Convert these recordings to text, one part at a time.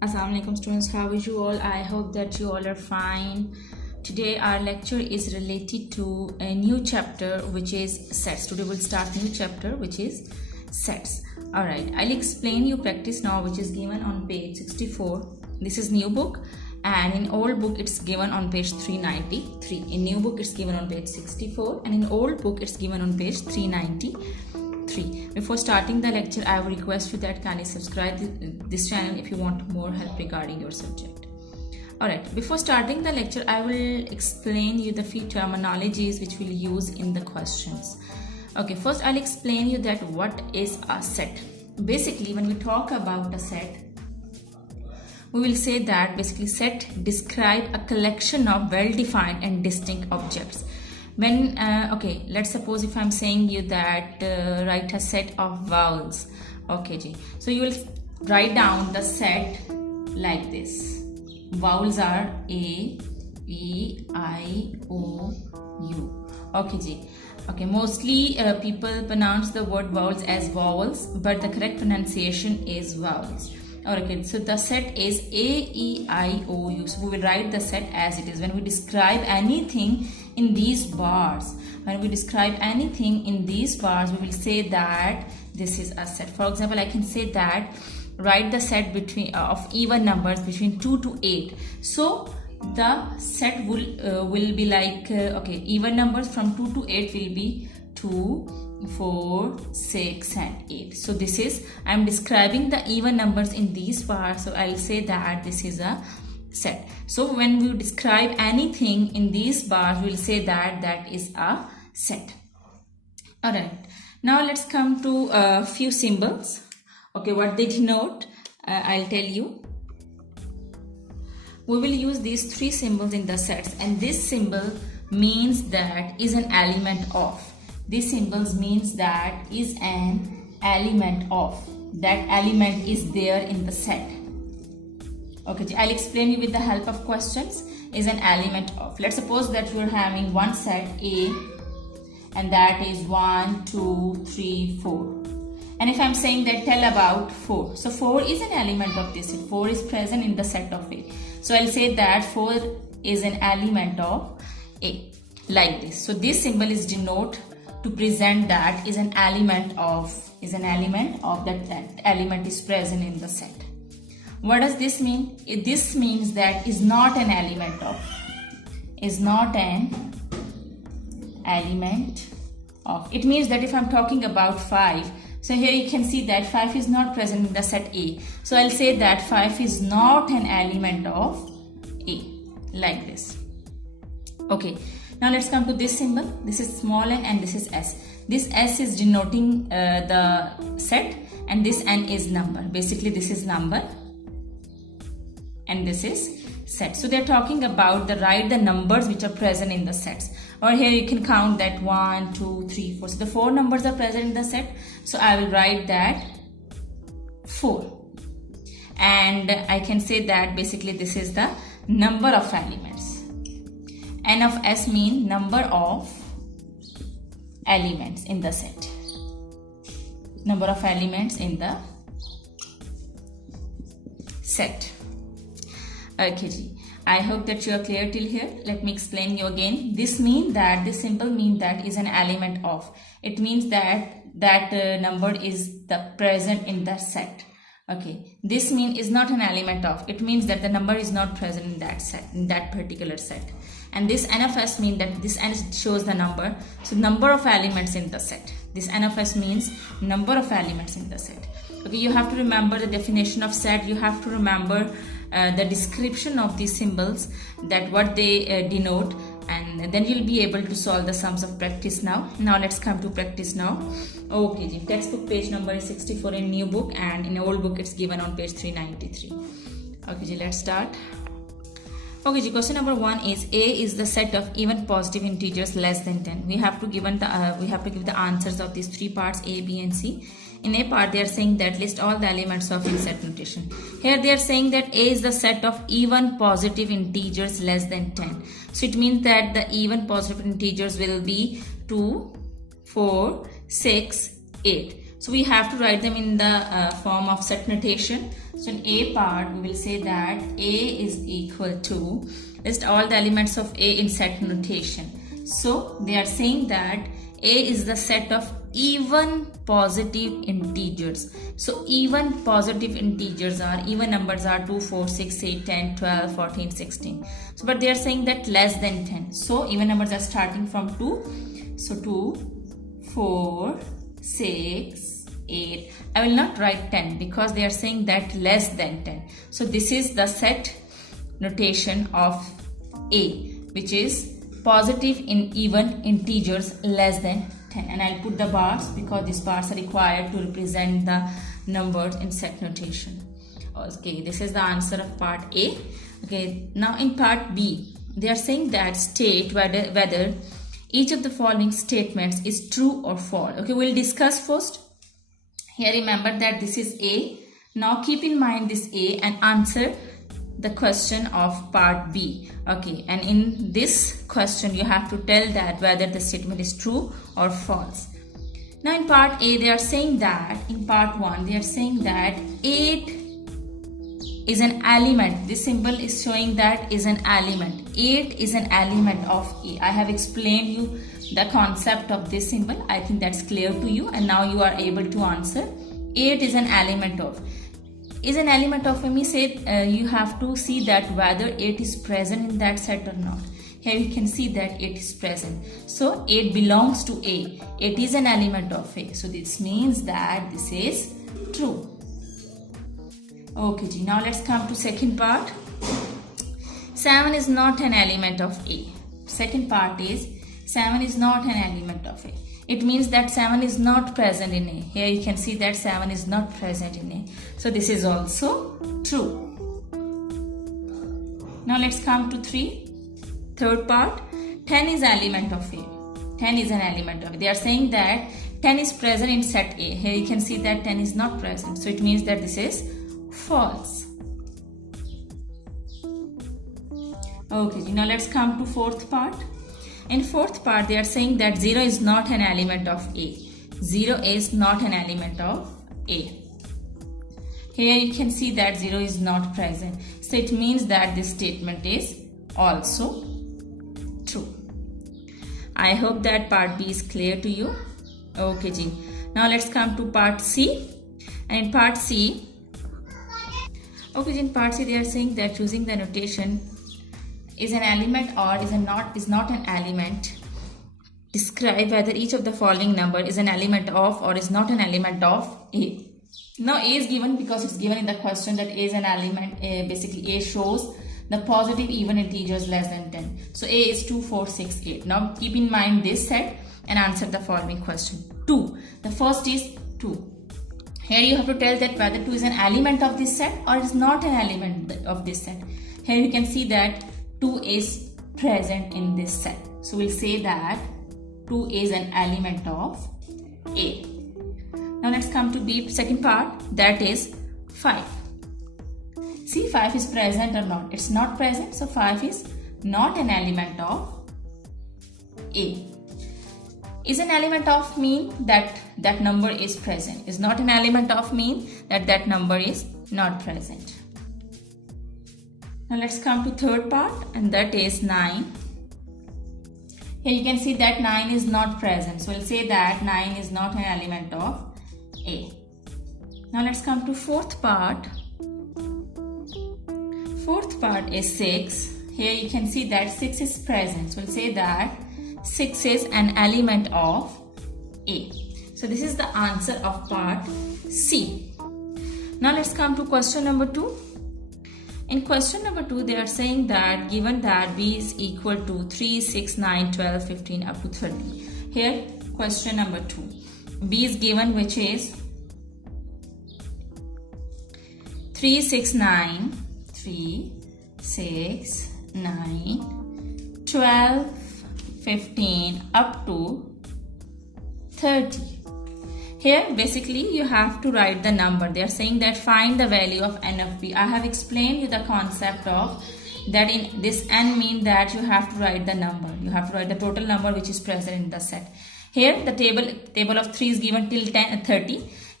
Assalamu alaikum students, how are you all? I hope that you all are fine. Today our lecture is related to a new chapter which is sets. Today we'll start new chapter which is sets. Alright, I'll explain you practice now which is given on page 64. This is new book and in old book it's given on page 393. In new book it's given on page 64 and in old book it's given on page 393. Before starting the lecture, I would request you that kindly subscribe this channel if you want more help regarding your subject. Alright, before starting the lecture, I will explain you the few terminologies which we'll use in the questions. Okay, first I'll explain you that what is a set. Basically, when we talk about a set, we will say that basically set describe a collection of well-defined and distinct objects. When okay, let's suppose if I'm saying you that write a set of vowels. Okay ji, so you will write down the set like this. Vowels are A, E, I, O, U. Okay ji. Okay, mostly people pronounce the word vowels as vowels, but the correct pronunciation is vowels. Okay, so the set is A, E, I, O, U. So we will write the set as it is. When we describe anything in these bars, we will say that this is a set. For example, I can say that write the set between of even numbers between 2 to 8. So the set will be like okay, even numbers from 2 to 8 will be 2, 4, 6 and 8. So this is, I am describing the even numbers in these parts, so I'll say that this is a set. So when we describe anything in these bars, we'll say that that is a set. Alright, now let's come to a few symbols. Okay, what they denote, I'll tell you. We will use these three symbols in the sets, and this symbol means that is an element of. These symbols means that is an element of. That element is there in the set. Okay, I'll explain you with the help of questions. Is an element of. Let's suppose that you're having one set A and that is 1, 2, 3, 4. And if I'm saying that tell about 4. So 4 is an element of this. 4 is present in the set of A. So I'll say that 4 is an element of A. Like this. So this symbol is denote to present that is an element of that element is present in the set. What does this mean? This means that is not an element of. Is not an element of. It means that if I'm talking about 5, so here you can see that 5 is not present in the set A. So I'll say that 5 is not an element of A. Like this. Okay. Now let's come to this symbol. This is small n and this is S. This S is denoting the set and this N is number. Basically this is number and this is set. So they're talking about the numbers which are present in the sets. Or here you can count that 1, 2, 3, 4. So the 4 numbers are present in the set. So I will write that 4. And I can say that basically this is the number of elements. N of S mean number of elements in the set. Number of elements in the set. Okay ji. I hope that you are clear till here. Let me explain you again. This symbol mean that is an element of. It means that number is the present in the set. Okay. This mean is not an element of. It means that the number is not present in that set, in that particular set. And this N of S mean that this N shows the number. So number of elements in the set. This N of S means number of elements in the set. Okay, you have to remember the definition of set. You have to remember the description of these symbols, that what they denote, and then you'll be able to solve the sums of practice now. Now let's come to practice now. Okay, the textbook page number is 64 in new book and in old book it's given on page 393. Okay, let's start. Okay, question number 1 is A is the set of even positive integers less than 10. We have to give the answers of these three parts A, B and C. In A part they are saying that list all the elements of in set notation. Here they are saying that A is the set of even positive integers less than 10. So it means that the even positive integers will be 2, 4, 6, 8. So we have to write them in the form of set notation. So in A part, we will say that A is equal to, list all the elements of A in set notation. So they are saying that A is the set of even positive integers. So even positive integers are, even numbers are 2, 4, 6, 8, 10, 12, 14, 16. So but they are saying that less than 10. So even numbers are starting from 2. So 2, 4, 6, 8. I will not write 10 because they are saying that less than 10. So this is the set notation of A, which is positive in even integers less than 10. And I'll put the bars because these bars are required to represent the numbers in set notation. Okay, this is the answer of part A. Okay, now in part B, they are saying that state whether each of the following statements is true or false. Okay, we'll discuss first. Here remember that this is A. Now keep in mind this A and answer the question of part B. Okay, and in this question you have to tell that whether the statement is true or false. Now in part A, they are saying that, in part 1, they are saying that 8 is an element. This symbol is showing that is an element. 8 is an element of A. I have explained you the concept of this symbol. I think that's clear to you, and now you are able to answer. 8 is an element of. Is an element of, when we say you have to see that whether 8 is present in that set or not. Here you can see that 8 is present. So 8 belongs to A. 8 is an element of A. So this means that this is true. Okay, now let's come to second part. 7 is not an element of A. Second part is 7 is not an element of A. It means that 7 is not present in A. Here you can see that 7 is not present in A. So this is also true. Now let's come to third part. 10 is element of A. 10 is an element of A. They are saying that 10 is present in set A. Here you can see that 10 is not present. So it means that this is false. Okay, now let's come to fourth part. In fourth part, they are saying that 0 is not an element of A. 0 is not an element of A. Here you can see that 0 is not present. So it means that this statement is also true. I hope that part B is clear to you. Okay, ji. Now let's come to part C. And in part C, in part C they are saying that choosing the notation is an element or is not an element. Describe whether each of the following number is an element of or is not an element of A. Now A is given because it's given in the question that A is an element. Basically A shows the positive even integers less than 10. So A is 2, 4, 6, 8. Now keep in mind this set and answer the following question. 2. The first is 2. Here you have to tell that whether 2 is an element of this set or is not an element of this set. Here you can see that 2 is present in this set. So we'll say that 2 is an element of A. Now let's come to B, second part, that is 5. See, 5 is present or not? It's not present, so 5 is not an element of A. Is an element of mean that that number is present. Is not an element of mean that that number is not present. Now let's come to third part, and that is 9. Here you can see that 9 is not present. So we'll say that 9 is not an element of A. Now let's come to fourth part. Fourth part is 6. Here you can see that 6 is present. So we'll say that 6 is an element of A. So this is the answer of part C. Now let's come to question number 2. In question number 2, they are saying that given that B is equal to 3, 6, 9, 12, 15 up to 30. Here question number 2. B is given, which is 3, 6, 9, 3, 6, 9, 12, 15 up to 30. Here basically you have to write the number. They are saying that find the value of n of B. I have explained you the concept of that. In this n mean that you have to write the number. You have to write the total number which is present in the set. Here the table of 3 is given till 30.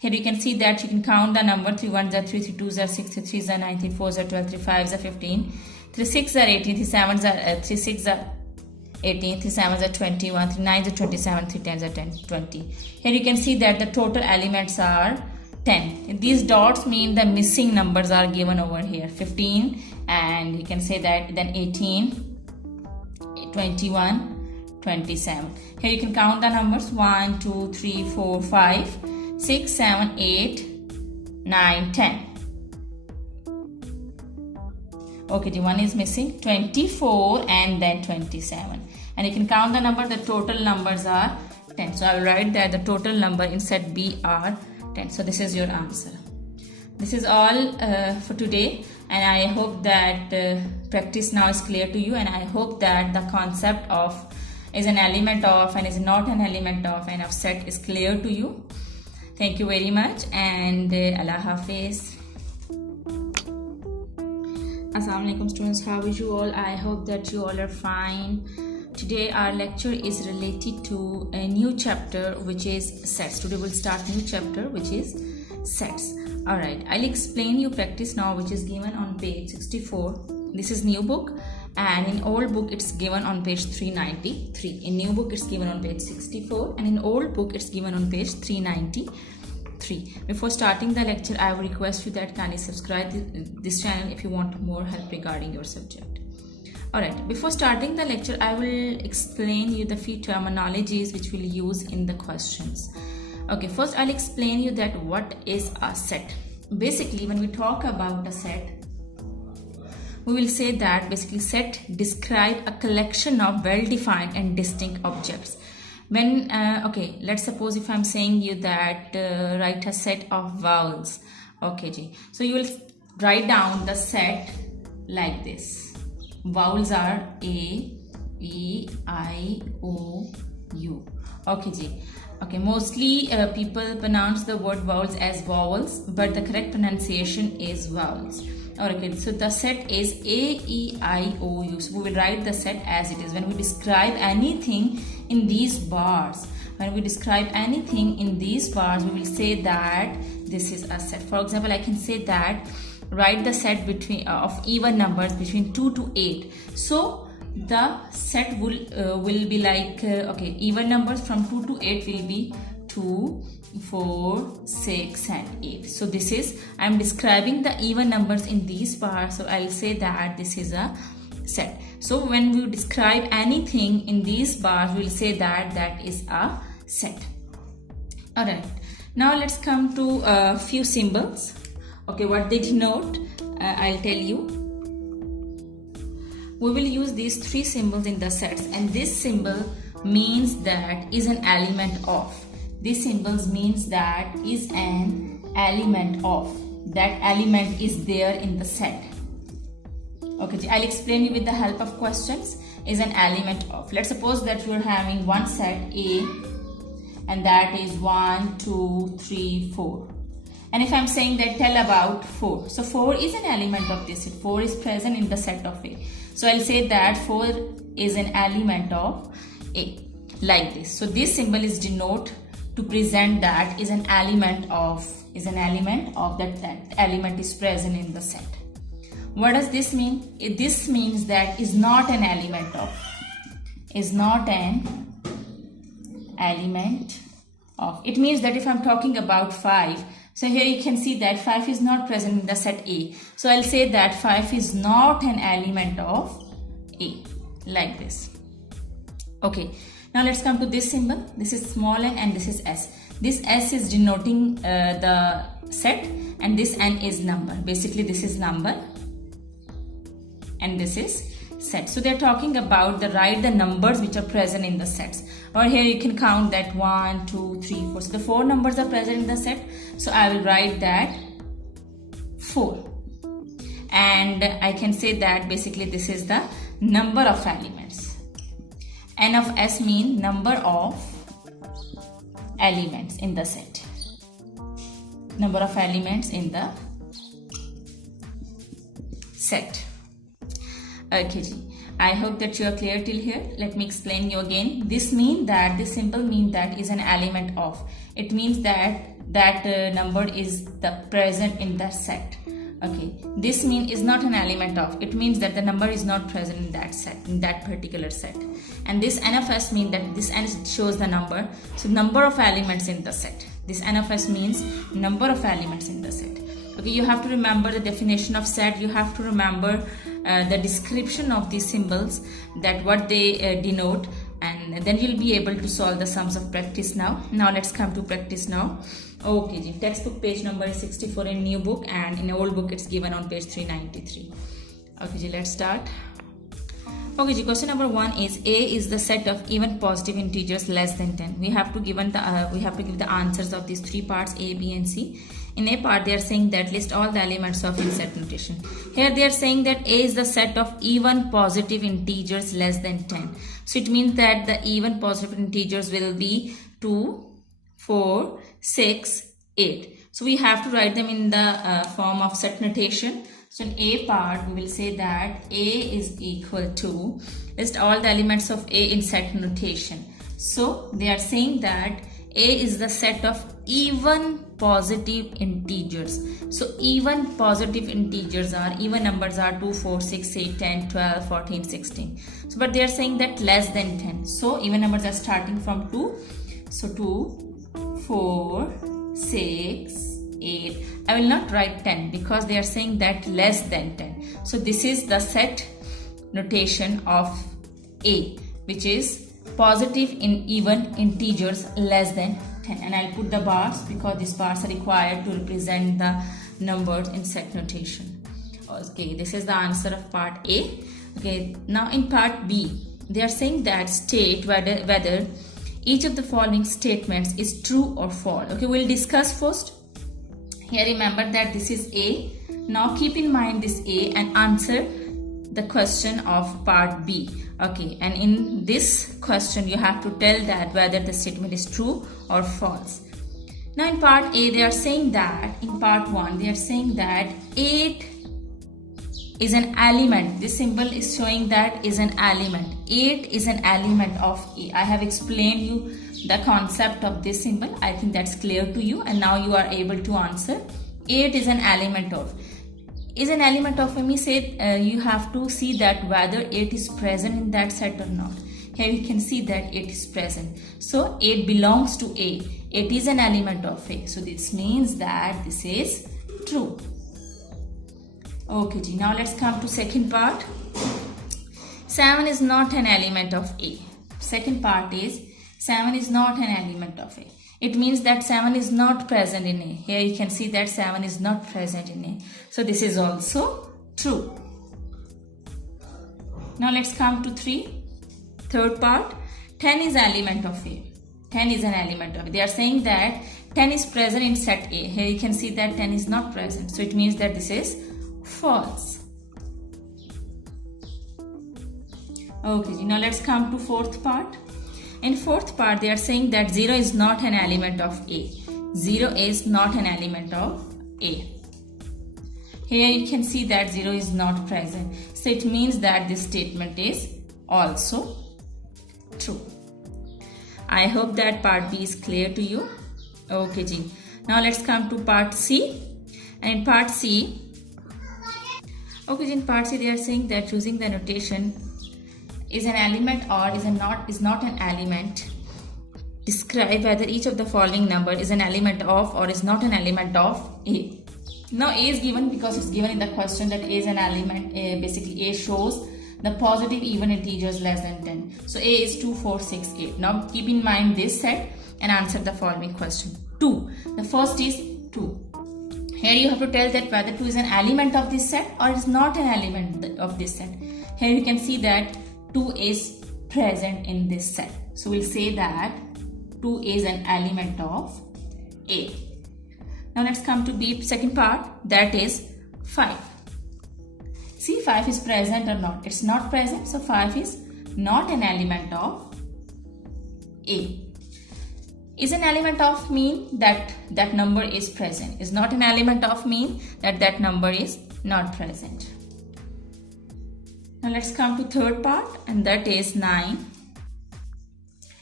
Here you can see that you can count the number 3 1s are 3, 3 2s are 6, 3 3s are 9, 3 4s are 12, 3 5s are 15, 3 6s are 18, 3 7s are 3 6s are 18, 3 7s are 21, 3 9s are 27, 3 10s are 10, 20. Here you can see that the total elements are 10. These dots mean the missing numbers are given over here, 15, and you can say that then 18, 21, 27. Here you can count the numbers 1, 2, 3, 4, 5, 6, 7, 8, 9, 10. Okay, the one is missing, 24 and then 27. And you can count the number, the total numbers are 10. So I will write that the total number in set B are 10. So this is your answer. This is all for today, and I hope that practice now is clear to you, and I hope that the concept of is an element of and is not an element of and of set is clear to you. Thank you very much, and Allah Hafiz. Assalamu alaikum students, how are you all? I hope that you all are fine. Today our lecture is related to a new chapter which is sets. Today we'll start new chapter which is sets. Alright, I'll explain you practice now which is given on page 64. This is new book, and in old book it's given on page 393. In new book it's given on page 64, and in old book it's given on page 393. Before starting the lecture, I will request you that kindly subscribe this channel if you want more help regarding your subject. Alright, before starting the lecture, I will explain you the few terminologies which we'll use in the questions. Okay, first I'll explain you that what is a set. Basically, when we talk about a set, we will say that basically set describe a collection of well-defined and distinct objects. When okay, let's suppose if I'm saying you that write a set of vowels. Okay, ji. So you will write down the set like this. Vowels are A, E, I, O, U. Okay, ji. Okay, mostly people pronounce the word vowels as vowels, but the correct pronunciation is vowels. Okay, so the set is A, E, I, O, U. So we will write the set as it is. When we describe anything in these bars, we will say that this is a set. For example, I can say that write the set between of even numbers between 2 to 8. So the set will be like okay, even numbers from 2 to 8 will be 2, 4, 6 and 8. So this is, I am describing the even numbers in these bars, so I'll say that this is a set. So when we describe anything in these bars, we'll say that that is a set. Alright, now let's come to a few symbols. Okay, what they denote, I'll tell you. We will use these three symbols in the sets, and this symbol means that is an element of. This symbols means that is an element of. That element is there in the set. Okay, I'll explain you with the help of questions. Is an element of. Let's suppose that you are having one set A, and that is 1, 2, 3, 4. And if I'm saying that tell about 4. So 4 is an element of this set. 4 is present in the set of A. So I'll say that 4 is an element of A. Like this. So this symbol is denote to present that is an element of that element is present in the set. What does this mean? This means that is not an element of. Is not an element of. It means that if I'm talking about 5, so here you can see that 5 is not present in the set A. So I'll say that 5 is not an element of A. Like this. Okay. Now let's come to this symbol. This is small n and this is S. This S is denoting the set, and this N is number. Basically this is number and this is set. So they're talking about the numbers which are present in the sets. Or here you can count that 1, 2, 3, 4. So the 4 numbers are present in the set. So I will write that 4. And I can say that basically this is the number of elements. N of S mean number of elements in the set. Number of elements in the set. Okay, I hope that you are clear till here. Let me explain you again. This symbol mean that is an element of. It means that that number is the present in that set. Okay, this mean is not an element of, it means that the number is not present in that set, in that particular set. And this NFS means that this N shows the number, so number of elements in the set. This NFS means number of elements in the set. Okay, you have to remember the definition of set, you have to remember the description of these symbols, that what they denote, and then you'll be able to solve the sums of practice now. Now let's come to practice now. Okay, textbook page number is 64 in new book, and in old book it's given on page 393. Okay, let's start. Okay, question number 1 is A is the set of even positive integers less than 10. We have to give the answers of these three parts, A, B, and C. In A part, they are saying that list all the elements of in set notation. Here they are saying that A is the set of even positive integers less than 10. So it means that the even positive integers will be 2, 4, 6, 8. So we have to write them in the form of set notation. So in A part, we will say that A is equal to, list all the elements of A in set notation. So they are saying that A is the set of even positive integers. So even positive integers are, even numbers are 2, 4, 6, 8, 10, 12, 14, 16. So but they are saying that less than 10. So even numbers are starting from 2. So 2, 4, 6, 8. I will not write 10 because they are saying that less than 10. So this is the set notation of A, which is positive in even integers less than 10. And I'll put the bars because these bars are required to represent the numbers in set notation. Okay, this is the answer of part A. Okay, now in part B, they are saying that state whether each of the following statements is true or false. Okay, we'll discuss first. Here remember that this is A. Now keep in mind this A and answer the question of part B. Okay, and in this question you have to tell that whether the statement is true or false. Now in part A they are saying that, in part 1 they are saying that 8 is an element. This symbol is showing that is an element. 8 is an element of A. I have explained you the concept of this symbol. I think that's clear to you, and now you are able to answer. 8 is an element of. Is an element of, when we say you have to see that whether 8 is present in that set or not. Here you can see that 8 is present. So 8 belongs to A. 8 is an element of A. So this means that this is true. Okay, now let's come to second part. 7 is not an element of A. Second part is 7 is not an element of A. It means that 7 is not present in A. Here you can see that 7 is not present in A. So this is also true. Now let's come to third part. 10 is an element of A. 10 is an element of A. They are saying that 10 is present in set A. Here you can see that 10 is not present. So it means that this is false. Okay, now let's come to fourth part. In fourth part, they are saying that 0 is not an element of A. 0 is not an element of A. Here you can see that 0 is not present. So it means that this statement is also true. I hope that part B is clear to you. Okay, Ji. Now let's come to part C. And in part C, okay, in part C they are saying that using the notation is an element or is not an element. Describe whether each of the following number is an element of or is not an element of A. Now A is given because it's given in the question that A is an element. Basically A shows the positive even integers less than 10. So A is 2, 4, 6, 8. Now keep in mind this set and answer the following question. 2. The first is 2. Here you have to tell that whether 2 is an element of this set or is not an element of this set. Here you can see that 2 is present in this set. So we'll say that 2 is an element of A. Now let's come to B, second part, that is 5. See, 5 is present or not? It's not present, so 5 is not an element of A. Is an element of mean that that number is present. Is not an element of mean that that number is not present. Now let's come to third part, and that is 9.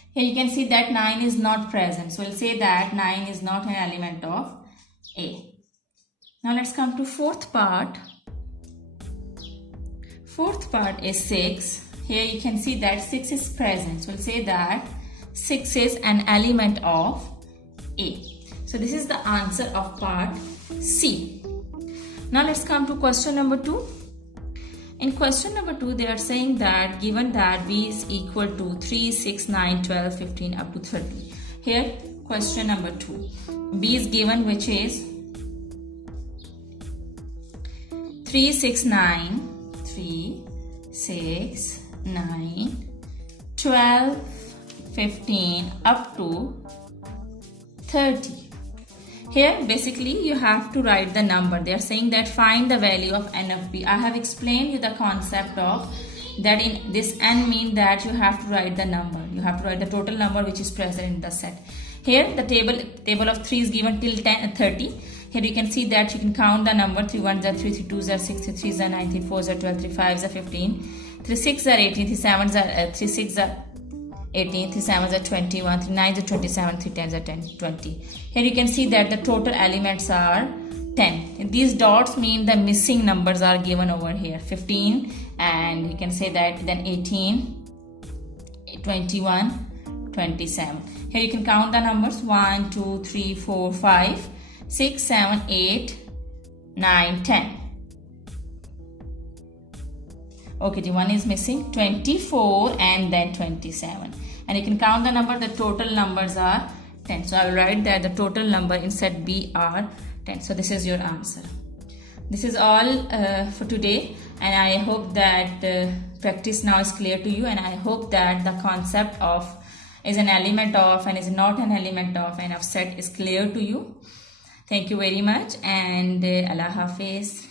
Here you can see that 9 is not present. So we'll say that 9 is not an element of A. Now let's come to fourth part. Fourth part is 6. Here you can see that 6 is present. So we'll say that 6 is an element of A. So this is the answer of part C. Now let's come to question number 2. In question number 2, they are saying that given that B is equal to 3, 6, 9, 12, 15 up to 30. Here question number 2. B is given, which is 3, 6, 9, 3, 6, 9, 12, 15 up to 30. Here basically you have to write the number. They are saying that find the value of n of b. I have explained you the concept of that. In this n mean that you have to write the number. You have to write the total number which is present in the set. Here the table of 3 is given till 30. Here you can see that you can count the number. 3 1s are 3, 3 2s are 6, 3 3s are 9, 3 4s are 12, 3 5s are 15, 3 6s are 18, 3 7s are 3 6s are 18, 3 7s are 21, 3 9s are 27, 3 10s are 10, 20. Here you can see that the total elements are 10. These dots mean the missing numbers are given over here. 15, and you can say that then 18, 21, 27. Here you can count the numbers 1, 2, 3, 4, 5, 6, 7, 8, 9, 10. Okay, the one is missing, 24 and then 27. And you can count the number, the total numbers are 10. So I will write that the total number in set B are 10. So this is your answer. This is all for today, and I hope that practice now is clear to you, and I hope that the concept of is an element of and is not an element of and of set is clear to you. Thank you very much, and Allah Hafiz.